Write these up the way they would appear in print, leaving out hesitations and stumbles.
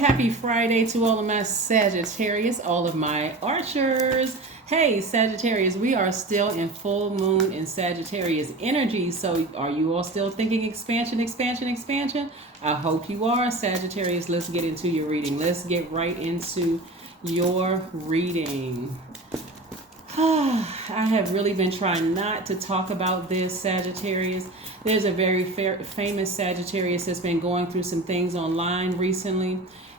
happy Friday to all of my Sagittarius, all of my archers. Hey, Sagittarius, we are still in full moon in Sagittarius energy. So, are you all still thinking expansion, expansion, expansion? I hope you are, Sagittarius. Let's get into your reading. Let's get right into your reading. I have really been trying not to talk about this, Sagittarius. There's a very famous Sagittarius that's been going through some things online recently,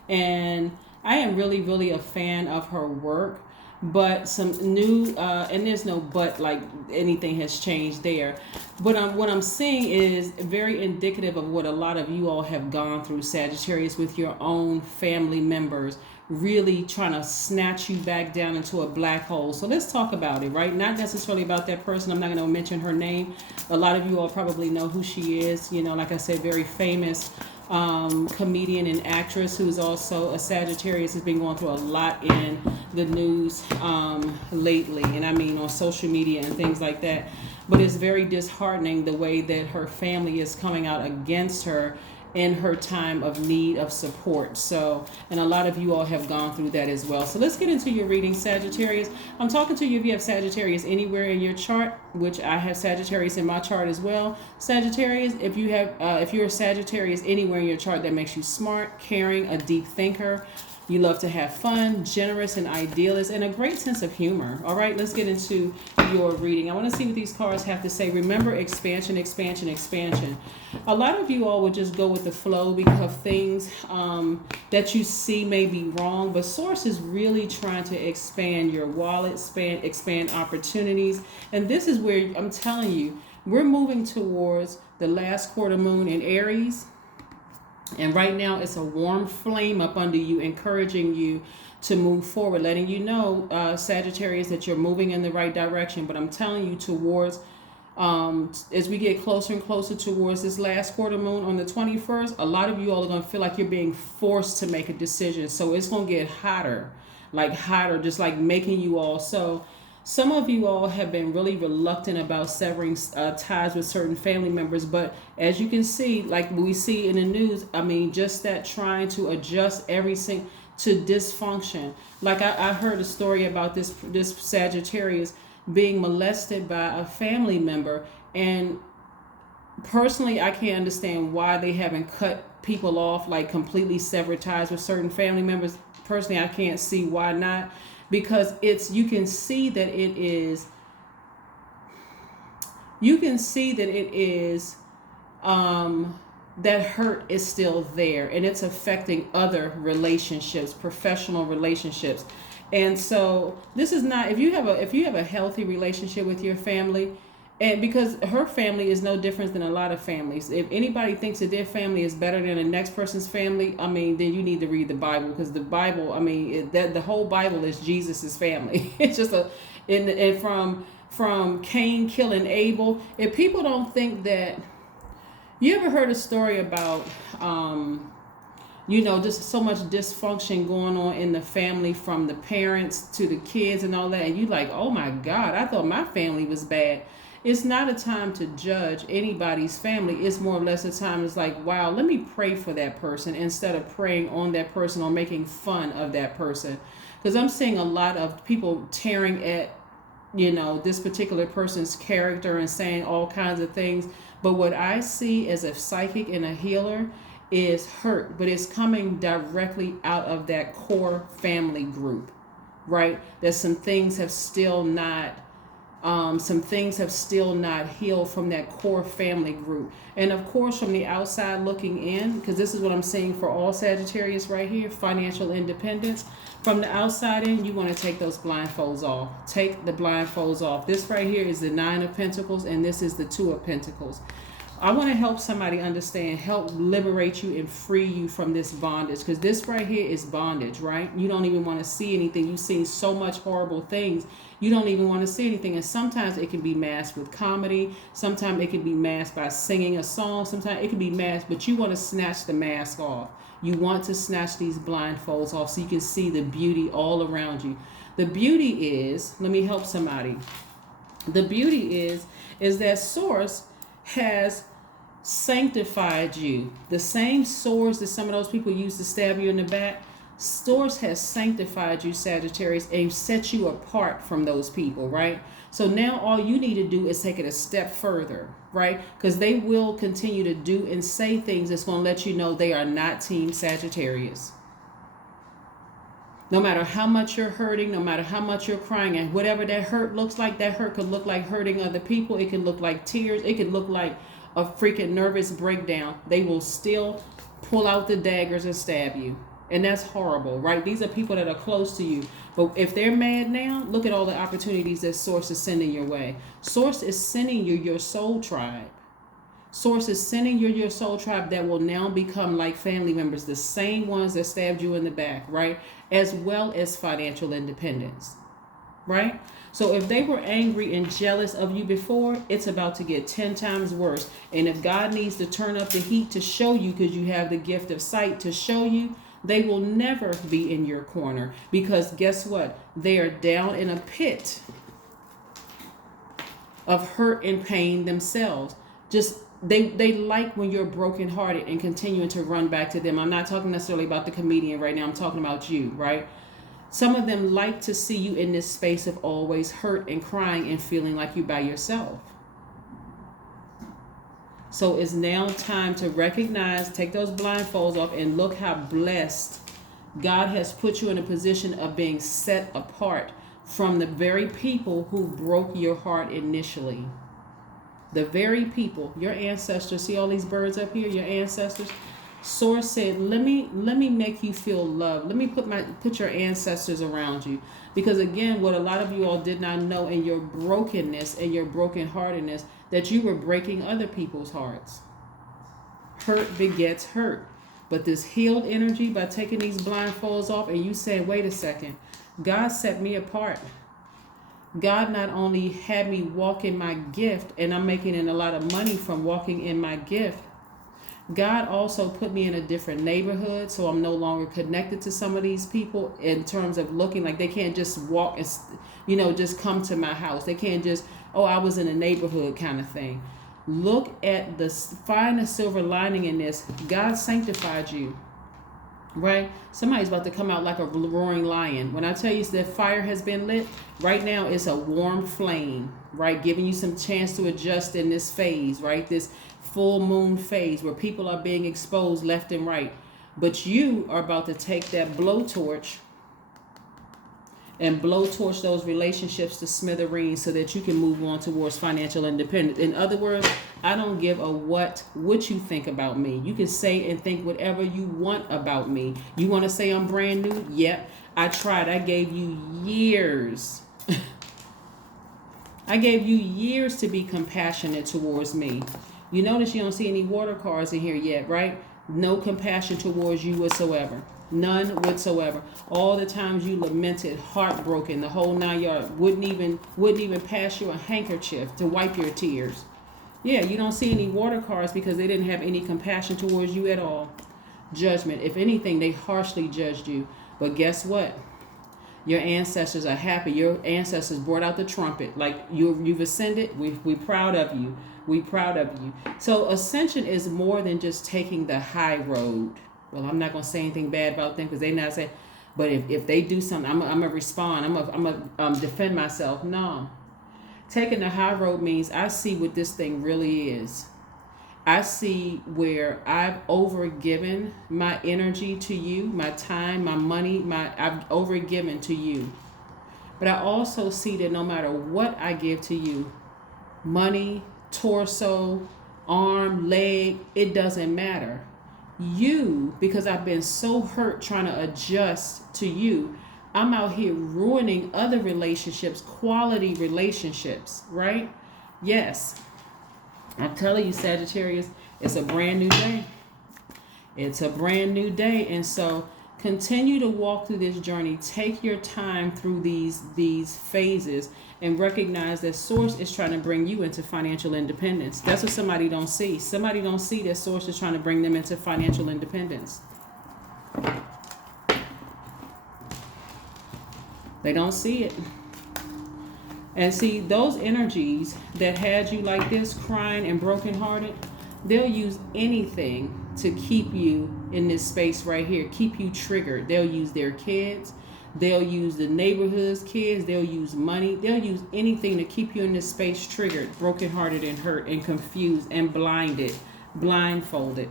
and I am really, really a fan of her work. But some new, and there's no but like anything has changed there. But what I'm seeing is very indicative of what a lot of you all have gone through, Sagittarius, with your own family members really trying to snatch you back down into a black hole. So let's talk about it, right? Not necessarily about that person. I'm not going to mention her name. A lot of you all probably know who she is. You know, like I said, very famous comedian and actress who's also a Sagittarius, has been going through a lot in the news lately, and I mean on social media and things like that. But it's very disheartening the way that her family is coming out against her in her time of need of support. So, and a lot of you all have gone through that as well. So let's get into your reading, Sagittarius. I'm talking to you if you have Sagittarius anywhere in your chart, which I have Sagittarius in my chart as well. Sagittarius, if you have, if you're a Sagittarius anywhere in your chart, that makes you smart, caring, a deep thinker. You love to have fun, generous and idealist, and a great sense of humor. All right, let's get into your reading. I want to see what these cards have to say. Remember, expansion, expansion, expansion. A lot of you all would just go with the flow because of things that you see may be wrong, but Source is really trying to expand your wallet, expand opportunities. And this is where I'm telling you, we're moving towards the last quarter moon in Aries. And right now it's a warm flame up under you, encouraging you to move forward, letting you know, Sagittarius, that you're moving in the right direction. But I'm telling you, towards, as we get closer and closer towards this last quarter moon on the 21st, a lot of you all are going to feel like you're being forced to make a decision. So it's going to get hotter, just like making you all so. Some of you all have been really reluctant about severing ties with certain family members, but as you can see, like we see in the news, I mean, just that trying to adjust everything to dysfunction. Like I heard a story about this Sagittarius being molested by a family member, and personally, I can't understand why they haven't cut people off, like completely severed ties with certain family members. Personally, I can't see why not. Because you can see that it is, that hurt is still there, and it's affecting other relationships, professional relationships. And so this is not, if you have a healthy relationship with your family, and because her family is no different than a lot of families. If anybody thinks that their family is better than the next person's family, I mean, then you need to read the Bible, because the Bible, I mean, the whole Bible is Jesus's family. It's just and from Cain killing Abel. If people don't think that, you ever heard a story about, just so much dysfunction going on in the family, from the parents to the kids and all that, and you like, oh my God, I thought my family was bad. It's not a time to judge anybody's family. It's more or less a time, it's like, wow, let me pray for that person instead of praying on that person or making fun of that person. Because I'm seeing a lot of people tearing at, this particular person's character and saying all kinds of things. But what I see as a psychic and a healer is hurt, but it's coming directly out of that core family group, right? That some things have still not healed from that core family group. And of course, from the outside looking in, because this is what I'm seeing for all Sagittarius right here, financial independence. From the outside in, you want to take those blindfolds off. Take the blindfolds off. This right here is the Nine of Pentacles, and this is the Two of Pentacles. I want to help somebody understand, help liberate you and free you from this bondage, because this right here is bondage, right? You don't even want to see anything. You've seen so much horrible things. You don't even want to see anything. And sometimes it can be masked with comedy. Sometimes it can be masked by singing a song. Sometimes it can be masked, but you want to snatch the mask off. You want to snatch these blindfolds off so you can see the beauty all around you. The beauty is, let me help somebody. The beauty is that Source has sanctified you. The same swords that some of those people use to stab you in the back, Source has sanctified you, Sagittarius, and set you apart from those people, right? So now all you need to do is take it a step further, right? Because they will continue to do and say things that's going to let you know they are not Team Sagittarius. No matter how much you're hurting, no matter how much you're crying, and whatever that hurt looks like, that hurt could look like hurting other people. It can look like tears. It could look like a freaking nervous breakdown. They will still pull out the daggers and stab you. And that's horrible, right? These are people that are close to you. But if they're mad now, look at all the opportunities that Source is sending your way. Source is sending you your soul tribe. Source is sending you your soul tribe that will now become like family members, the same ones that stabbed you in the back, right? As well as financial independence, right? So if they were angry and jealous of you before, it's about to get 10 times worse. And if God needs to turn up the heat to show you, because you have the gift of sight to show you, they will never be in your corner, because guess what? They are down in a pit of hurt and pain themselves. Just they like when you're brokenhearted and continuing to run back to them. I'm not talking necessarily about the comedian right now. I'm talking about you, right? Some of them like to see you in this space of always hurt and crying and feeling like you're by yourself. So it's now time to recognize, take those blindfolds off, and look how blessed God has put you in a position of being set apart from the very people who broke your heart initially. The very people, your ancestors. See all these birds up here, your ancestors? Source said, let me make you feel loved. Let me put your ancestors around you. Because again, what a lot of you all did not know in your brokenness and your brokenheartedness, that you were breaking other people's hearts. Hurt begets hurt. But this healed energy, by taking these blindfolds off and you saying, wait a second, God set me apart. God not only had me walk in my gift, and I'm making a lot of money from walking in my gift, God also put me in a different neighborhood, so I'm no longer connected to some of these people in terms of looking like they can't just walk and, just come to my house. They can't just, I was in a neighborhood kind of thing. Look at find the silver lining in this. God sanctified you, right? Somebody's about to come out like a roaring lion. When I tell you that fire has been lit, right now it's a warm flame, right? Giving you some chance to adjust in this phase, right? This full moon phase where people are being exposed left and right. But you are about to take that blowtorch and blowtorch those relationships to smithereens so that you can move on towards financial independence. In other words, I don't give a what you think about me. You can say and think whatever you want about me. You want to say I'm brand new? Yep. I tried. I gave you years. I gave you years to be compassionate towards me. You notice you don't see any water cards in here yet, right? No compassion towards you whatsoever. None whatsoever. All the times you lamented, heartbroken, the whole 9 yards, wouldn't even pass you a handkerchief to wipe your tears. Yeah, you don't see any water cards because they didn't have any compassion towards you at all. Judgment. If anything, they harshly judged you. But guess what? Your ancestors are happy. Your ancestors brought out the trumpet. Like you've ascended. We're proud of you. We're proud of you. So ascension is more than just taking the high road. Well, I'm not going to say anything bad about them because they're not saying, but if they do something, I'm going to respond. I'm going to defend myself. No. Taking the high road means I see what this thing really is. I see where I've overgiven my energy to you, my time, my money, I've overgiven to you. But I also see that no matter what I give to you, money, torso, arm, leg, it doesn't matter. You, because I've been so hurt trying to adjust to you, I'm out here ruining other relationships, quality relationships, right? Yes. I'm telling you, Sagittarius, it's a brand new day. It's a brand new day. And so continue to walk through this journey. Take your time through these phases and recognize that Source is trying to bring you into financial independence. That's what somebody don't see. Somebody don't see that Source is trying to bring them into financial independence. They don't see it. And see, those energies that had you like this, crying and brokenhearted, They'll use anything to keep you in this space right here, keep you triggered. They'll use their kids. They'll use the neighborhood's kids. They'll use money. They'll use anything to keep you in this space triggered, brokenhearted, and hurt, and confused, and blindfolded.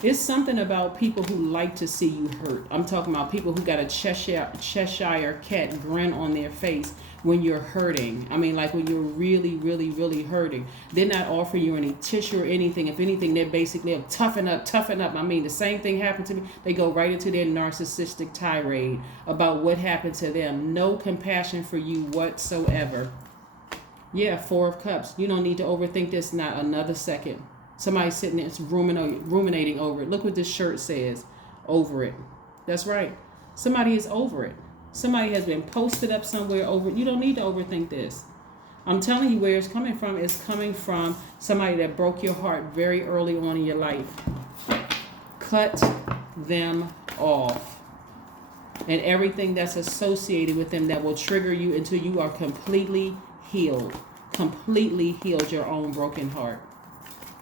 It's something about people who like to see you hurt. I'm talking about people who got a Cheshire cat grin on their face when you're hurting. I mean, like when you're really, really, really hurting. They're not offering you any tissue or anything. If anything, they're basically toughen up, toughen up. I mean, the same thing happened to me. They go right into their narcissistic tirade about what happened to them. No compassion for you whatsoever. Yeah, Four of Cups. You don't need to overthink this, not another second. Somebody's sitting there ruminating over it. Look what this shirt says. Over it. That's right. Somebody is over it. Somebody has been posted up somewhere over it. You don't need to overthink this. I'm telling you where it's coming from. It's coming from somebody that broke your heart very early on in your life. Cut them off. And everything that's associated with them that will trigger you until you are completely healed. Completely healed your own broken heart.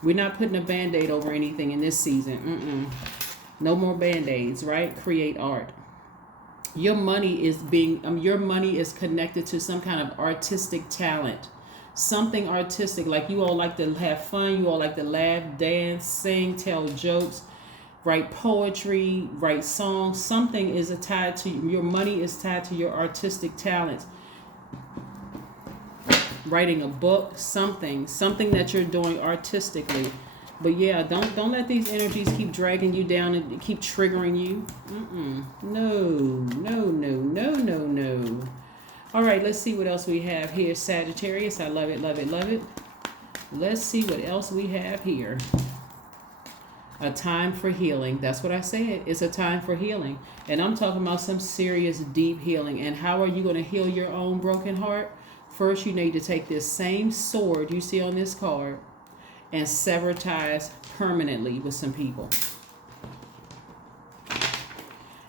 We're not putting a Band-Aid over anything in this season. No more Band-Aids, right? Create art. Your money is connected to some kind of artistic talent. Something artistic, like you all like to have fun, you all like to laugh, dance, sing, tell jokes, write poetry, write songs. Something is tied to your money is tied to your artistic talents. Writing a book, something that you're doing artistically. But yeah, don't let these energies keep dragging you down and keep triggering you. No. All right, let's see what else we have here, Sagittarius. I love it, love it, love it. Let's see what else we have here. A time for healing. That's what I said. It's a time for healing. And I'm talking about some serious, deep healing. And how are you going to heal your own broken heart? First, you need to take this same sword you see on this card and sever ties permanently with some people.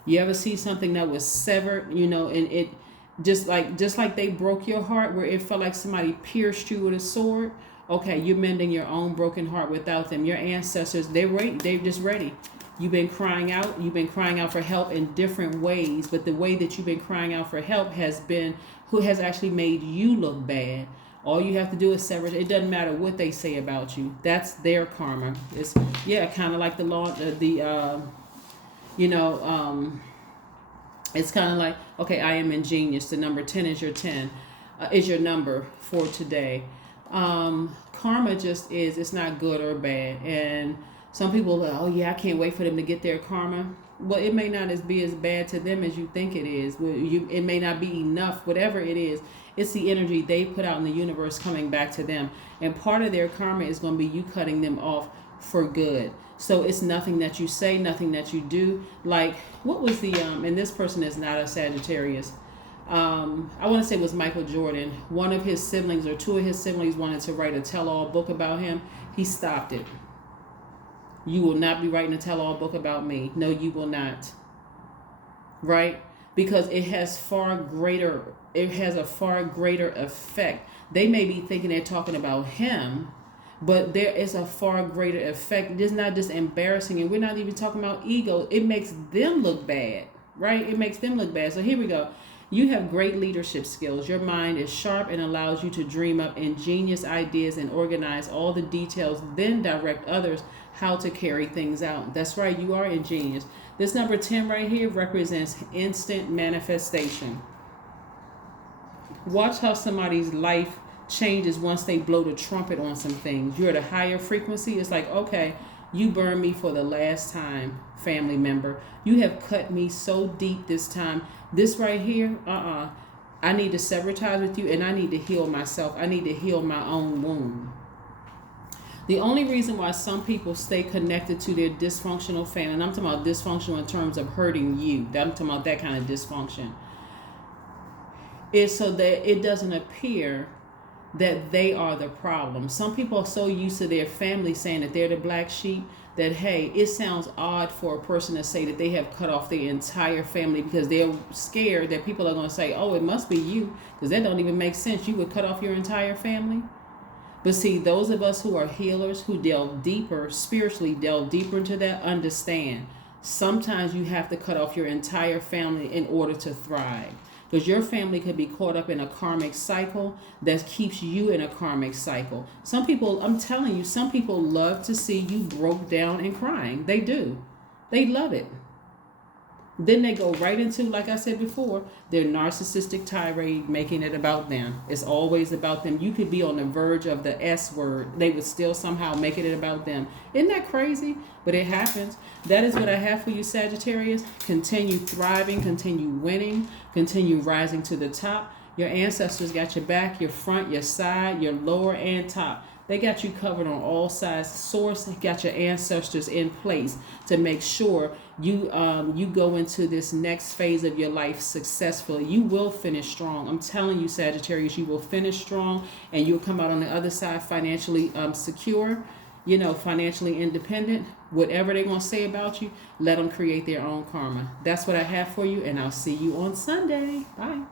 You ever see something that was severed, and it just like they broke your heart, where it felt like somebody pierced you with a sword? Okay, you're mending your own broken heart without them. Your ancestors, they're just ready. You've been crying out for help in different ways, but the way that you've been crying out for help has been who has actually made you look bad. All you have to do is sever it. It doesn't matter what they say about you. That's their karma. It's kind of like the law, it's kind of like, okay, I am ingenious. The number 10 is your 10, is your number for today. Karma just is, it's not good or bad. And some people are like, oh yeah, I can't wait for them to get their karma. Well, it may not be as bad to them as you think it is. It may not be enough, whatever it is. It's the energy they put out in the universe coming back to them. And part of their karma is going to be you cutting them off for good. So it's nothing that you say, nothing that you do. Like, what was the, and this person is not a Sagittarius. I want to say it was Michael Jordan. One of his siblings or two of his siblings wanted to write a tell-all book about him. He stopped it. You will not be writing a tell-all book about me. No, you will not. Right? Because it has a far greater effect. They may be thinking they're talking about him, but there is a far greater effect. It's not just embarrassing, and we're not even talking about ego. It makes them look bad, right? It makes them look bad. So here we go. You have great leadership skills. Your mind is sharp and allows you to dream up ingenious ideas and organize all the details, then direct others how to carry things out. That's right, you are ingenious. This number 10 right here represents instant manifestation. Watch how somebody's life changes once they blow the trumpet on some things. You're at a higher frequency. It's like, okay, you burned me for the last time, family member. You have cut me so deep this time. This right here, I need to sever ties with you, and I need to heal myself. I need to heal my own wound. The only reason why some people stay connected to their dysfunctional family, and I'm talking about dysfunctional in terms of hurting you, I'm talking about that kind of dysfunction, is so that it doesn't appear that they are the problem. Some people are so used to their family saying that they're the black sheep that, hey, it sounds odd for a person to say that they have cut off their entire family because they're scared that people are going to say, oh, it must be you, because that don't even make sense. You would cut off your entire family. But see, those of us who are healers, who delve deeper, spiritually delve deeper into that, understand sometimes you have to cut off your entire family in order to thrive. Because your family could be caught up in a karmic cycle that keeps you in a karmic cycle. Some people, I'm telling you, some people love to see you broke down and crying. They do. They love it. Then they go right into, like I said before, their narcissistic tirade, making it about them. It's always about them. You could be on the verge of the S word. They would still somehow make it about them. Isn't that crazy? But it happens. That is what I have for you, Sagittarius. Continue thriving, continue winning, continue rising to the top. Your ancestors got your back, your front, your side, your lower and top. They got you covered on all sides. Source got your ancestors in place to make sure you go into this next phase of your life successfully. You will finish strong. I'm telling you, Sagittarius, you will finish strong, and you'll come out on the other side financially secure, financially independent. Whatever they're going to say about you, let them create their own karma. That's what I have for you, and I'll see you on Sunday. Bye.